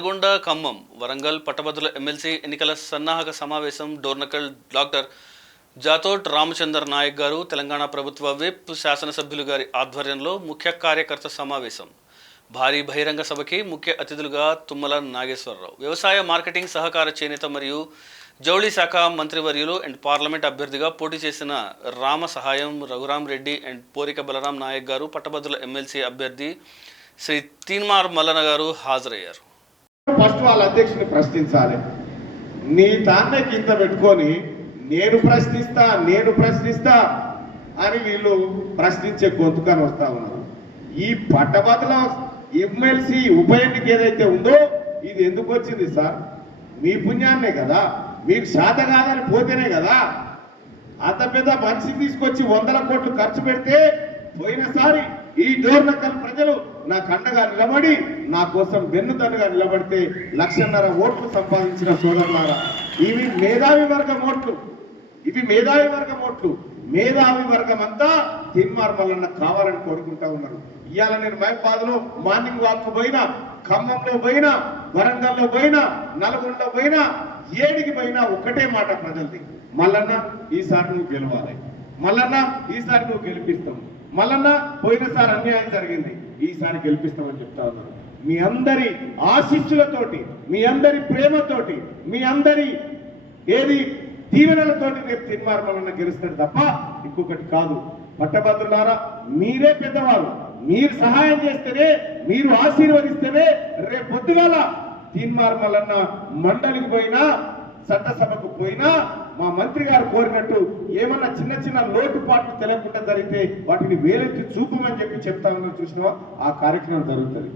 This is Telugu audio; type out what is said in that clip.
నల్గొండ, ఖమ్మం, వరంగల్ పట్టభద్రుల ఎమ్మెల్సీ ఎన్నికల సన్నాహక సమావేశం డోర్నకల్ డాక్టర్ జాతోట్ రామచందర్ నాయక్ గారు, తెలంగాణ ప్రభుత్వ విప్, శాసనసభ్యులు గారి ఆధ్వర్యంలో ముఖ్య కార్యకర్త సమావేశం. భారీ బహిరంగ సభకి ముఖ్య అతిథులుగా తుమ్మల నాగేశ్వరరావు, వ్యవసాయ మార్కెటింగ్ సహకార చేనేత మరియు జౌళి శాఖ మంత్రివర్యులు అండ్ పార్లమెంట్ అభ్యర్థిగా పోటీ చేసిన రామ సహాయం రఘురాం రెడ్డి అండ్ పోరిక బలరాం నాయక్ గారు, పట్టభద్రుల ఎమ్మెల్సీ అభ్యర్థి శ్రీ తీన్మార్ మల్లన గారు హాజరయ్యారు. ఫస్ట్ వాళ్ళ అధ్యక్షుని ప్రశ్నించాలి. నీ తాన్నే కింద పెట్టుకొని నేను ప్రశ్నిస్తా అని వీళ్ళు ప్రశ్నించే గొంతుకని వస్తా ఉన్నారు. ఈ పట్టభద్రుల ఎమ్మెల్సీ ఉప ఎన్నిక ఏదైతే ఉందో ఇది ఎందుకు వచ్చింది సార్? మీ పుణ్యాన్నే కదా, మీకు శాత కాదని పోతేనే కదా. అంత పెద్ద మనిషి తీసుకొచ్చి 100 కోట్లు ఖర్చు పెడితే పోయినసారి ఈ డోర్నకల్ ప్రజలు నా కండగా నిలబడి నా కోసం వెన్నుదన్నుగా నిలబడితే 1,50,000 ఓట్లు సంపాదించిన సోదరులారా, ఇవి మేధావి వర్గం ఓట్లు. మేధావి వర్గం అంతా తీన్మార్ మల్లన్న కావాలని కోరుకుంటా ఉన్నారు. ఇవాళ నేను మహబాద్లో మార్నింగ్ వాక్ పోయినా, ఖమ్మంలో పోయినా, వరంగల్లో పోయినా, నల్గొండలో పోయినా, ఏడికి పోయినా ఒక్కటే మాట ప్రజలది, మల్లన్న ఈసారి నువ్వు గెలవాలి, మల్లన్న ఈసారి నువ్వు గెలిపిస్తావు, మల్లన్న పోయినసారి అన్యాయం జరిగింది ఈసారి గెలిపిస్తామని చెప్తా ఉన్నారు. మీ అందరి ఆశీస్సులతోటి, మీ అందరి ప్రేమతోటి, మీ అందరి దీవెనలతోటి రేపు తీన్మార్ మల్లన్న గెలుస్తాడు తప్ప ఇంకొకటి కాదు. పట్టభద్రులారా, మీరే పెద్దవారు, మీరు సహాయం చేస్తేనే, మీరు ఆశీర్వదిస్తేనే రేపు పొద్దుగాల తీన్మార్ మల్లన్న మండలికి పోయినా, చట్టసభకు పోయినా మా మంత్రి గారు కోరినట్టు ఏమన్నా చిన్న లోటుపాట్లు తెలియకుండా జరిగితే వాటిని వేలెత్తి చూపమని చెప్తా ఉన్నారు. చూసినావా, ఆ కార్యక్రమం జరుగుతుంది.